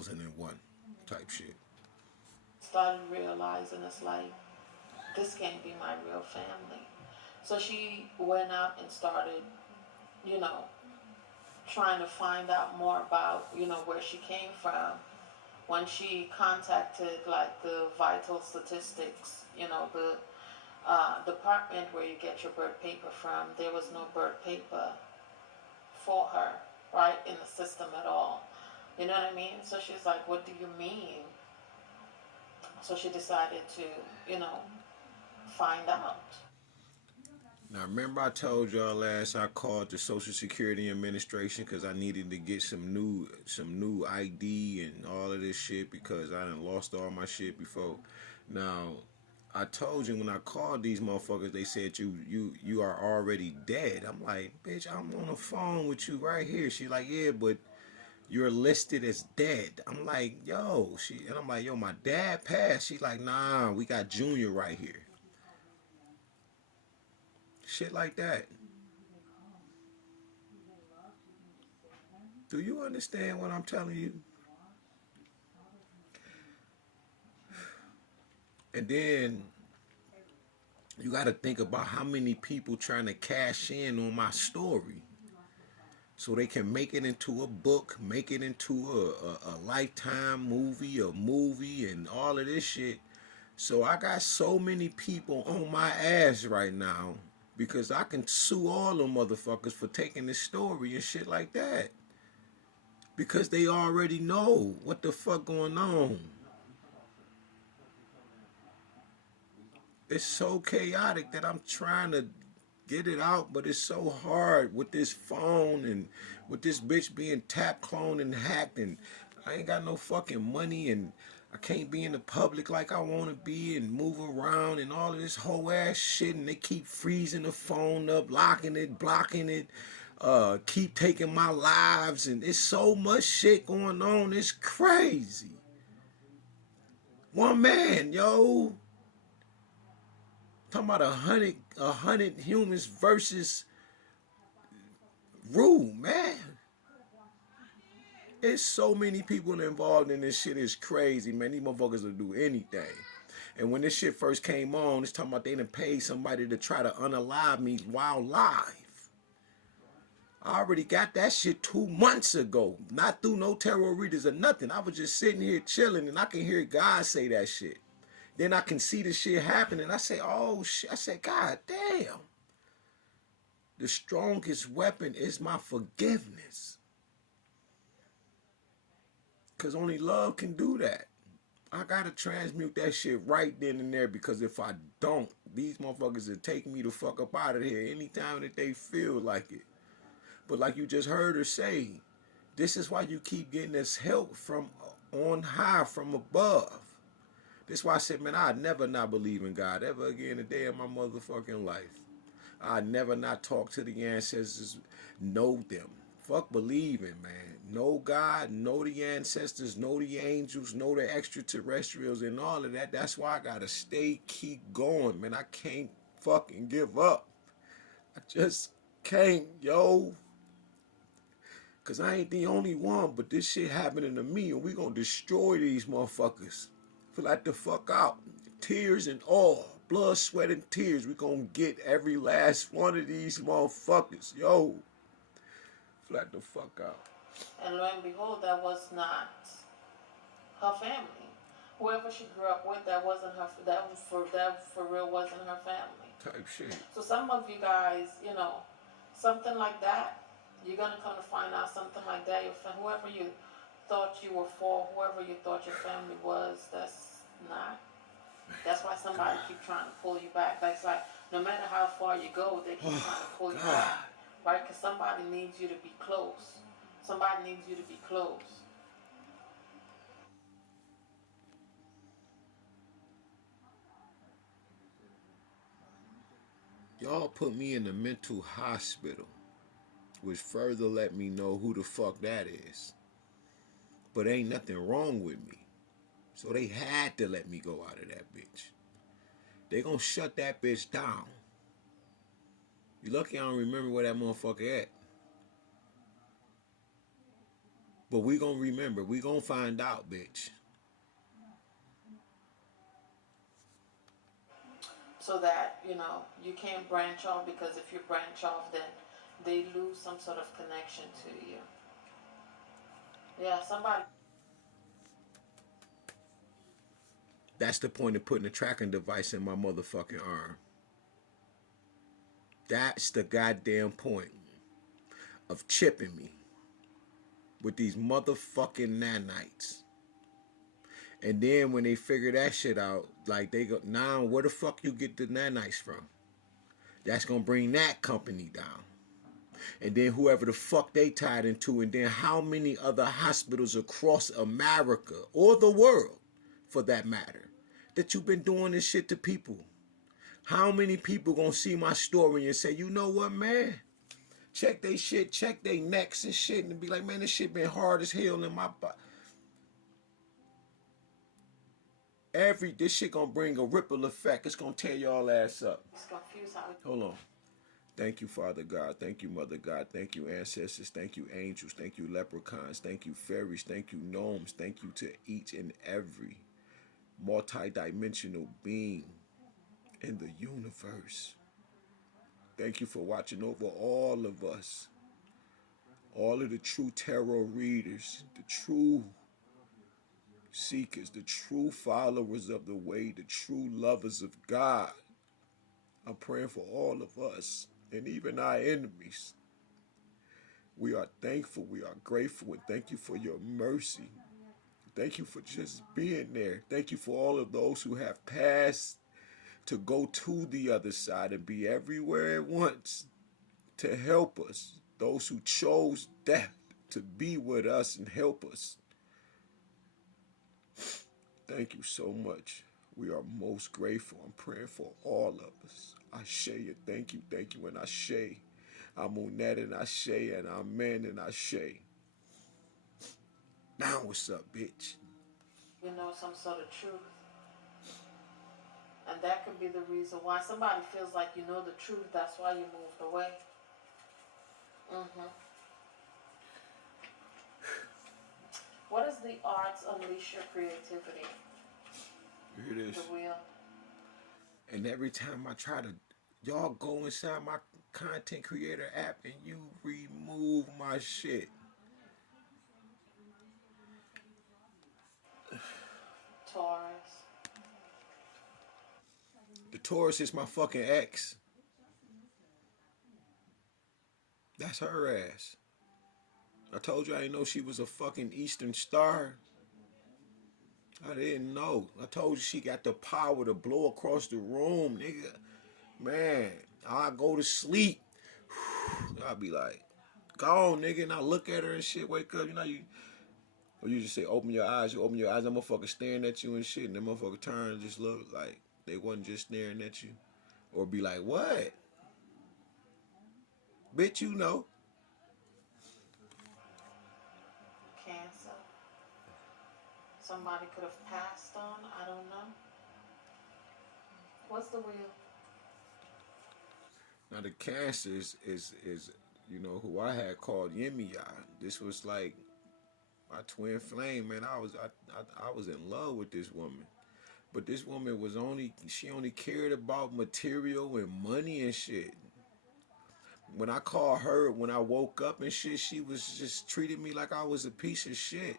2001 type shit. Started realizing it's like, this can't be my real family. So she went out and started, you know, trying to find out more about, where she came from. When she contacted like the vital statistics, the department where you get your birth paper from, there was no birth paper for her, right, in the system at all. You know what I mean? So she's like, what do you mean? So she decided to, you know, find out. Now remember I told y'all last I called the Social Security Administration because I needed to get some new ID and all of this shit because I done lost all my shit before. Now I told you when I called these motherfuckers, they said you are already dead. I'm like, bitch, I'm on the phone with you right here. She like, yeah, but you're listed as dead. I'm like, yo, and I'm like, yo, my dad passed. She's like, nah, we got Junior right here. Shit like that. Do you understand what I'm telling you? And then you got to think about how many people trying to cash in on my story so they can make it into a book, make it into a lifetime movie, and all of this shit. So I got so many people on my ass right now because I can sue all them motherfuckers for taking this story and shit like that. Because they already know what the fuck going on. It's so chaotic that I'm trying to get it out, but it's so hard with this phone and with this bitch being tap cloned and hacked, and I ain't got no fucking money, and I can't be in the public like I want to be and move around and all of this whole ass shit, and they keep freezing the phone up, locking it, blocking it, keep taking my lives, and it's so much shit going on. It's crazy. One man, yo. Talking about a hundred humans versus Rue, man. It's so many people involved in this shit. It's crazy, man. These motherfuckers will do anything. And when this shit first came on, it's talking about they done paid somebody to try to unalive me while live. I already got that shit 2 months ago. Not through no tarot readers or nothing. I was just sitting here chilling and I can hear God say that shit. Then I can see the shit happening. I say, oh shit. I say, God damn. The strongest weapon is my forgiveness. Because only love can do that. I gotta transmute that shit right then and there because if I don't, these motherfuckers will take me the fuck up out of here anytime that they feel like it. But like you just heard her say, this is why you keep getting this help from on high, from above. That's why I said, man, I'd never not believe in God ever again a day of my motherfucking life. I'd never not talk to the ancestors, know them. Fuck believing, man. Know God, know the ancestors, know the angels, know the extraterrestrials and all of that. That's why I gotta keep going, man. I can't fucking give up. I just can't, yo. Cause I ain't the only one, but this shit happening to me and we gonna destroy these motherfuckers. Feel like the fuck out. Tears and all. Blood, sweat, and tears. We gonna get every last one of these motherfuckers. Yo. Flat the fuck out. And lo and behold, that was not her family. Whoever she grew up with, that wasn't her. That for real wasn't her family. Type shit. So some of you guys, something like that, you're gonna come to find out something like that. Whoever you thought you were for, whoever you thought your family was, that's not. That's why somebody keep trying to pull you back. That's like no matter how far you go, they keep trying to pull you back, right? Because somebody needs you to be close. Somebody needs you to be close. Y'all put me in the mental hospital, which further let me know who the fuck that is. But ain't nothing wrong with me. So they had to let me go out of that bitch. They gonna shut that bitch down. You lucky I don't remember where that motherfucker at. But we gonna remember. We gonna find out, bitch. So that, you know, you can't branch off, because if you branch off, then they lose some sort of connection to you. Yeah, somebody. That's the point of putting a tracking device in my motherfucking arm. That's the goddamn point of chipping me with these motherfucking nanites. And then when they figure that shit out, like they go, now where the fuck you get the nanites from? That's gonna bring that company down. And then whoever the fuck they tied into, and then how many other hospitals across America or the world, for that matter, that you've been doing this shit to people. How many people gonna see my story and say, you know what, man? Check they shit, check they necks and shit, and be like, man, this shit been hard as hell in my body. This shit gonna bring a ripple effect. It's gonna tear y'all ass up. It's confused how. Hold on. Thank you, Father God. Thank you, Mother God. Thank you, ancestors. Thank you, angels. Thank you, leprechauns. Thank you, fairies. Thank you, gnomes. Thank you to each and every multi-dimensional being in the universe. Thank you for watching over all of us. All of the true tarot readers, the true seekers, the true followers of the way, the true lovers of God. I'm praying for all of us and even our enemies. We are thankful, we are grateful, and thank you for your mercy. Thank you for just being there. Thank you for all of those who have passed to go to the other side and be everywhere at once to help us. Those who chose death to be with us and help us. Thank you so much. We are most grateful. I'm praying for all of us. Ashe, thank you, and Ashe. Amunet and Ashe and Amen and Ashe. Now what's up, bitch? You know, some sort of truth. And that could be the reason why somebody feels like you know the truth. That's why you moved away. What is the arts unleash your creativity? Here it is. The wheel. And every time I try to, y'all go inside my content creator app and you remove my shit. Taurus. The Taurus is my fucking ex. That's her ass. I told you I didn't know she was a fucking Eastern Star. I didn't know. I told you she got the power to blow across the room, nigga. Man, I go to sleep. I'll be like, go on, nigga. And I look at her and shit, wake up. You know, or you just say, open your eyes. You open your eyes, that motherfucker staring at you and shit. And that motherfucker turn and just look like they wasn't just staring at you. Or be like, what? Bitch, you know. Cancer. Somebody could have passed on. I don't know. What's the wheel? Now the Cancer is you know who I had called Yemiya. This was like my twin flame, man. I was in love with this woman. But this woman she only cared about material and money and shit. When I called her, when I woke up and shit, she was just treating me like I was a piece of shit.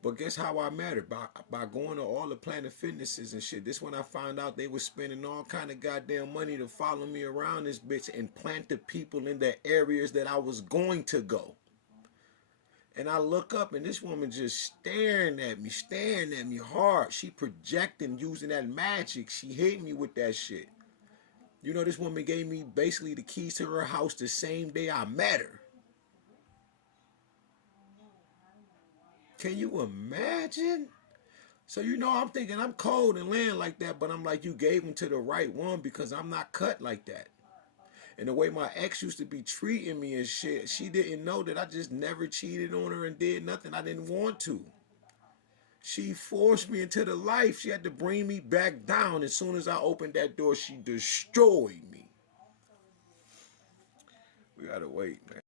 But guess how I met her? By going to all the Planet Fitnesses and shit. This when I found out they was spending all kind of goddamn money to follow me around this bitch and plant the people in the areas that I was going to go. And I look up and this woman just staring at me hard. She projecting using that magic. She hit me with that shit. You know, this woman gave me basically the keys to her house the same day I met her. Can you imagine? So, you know, I'm thinking I'm cold and laying like that, but I'm like, you gave them to the right one because I'm not cut like that. And the way my ex used to be treating me and shit, she didn't know that I just never cheated on her and did nothing I didn't want to. She forced me into the life. She had to bring me back down. As soon as I opened that door, she destroyed me. We gotta wait, man.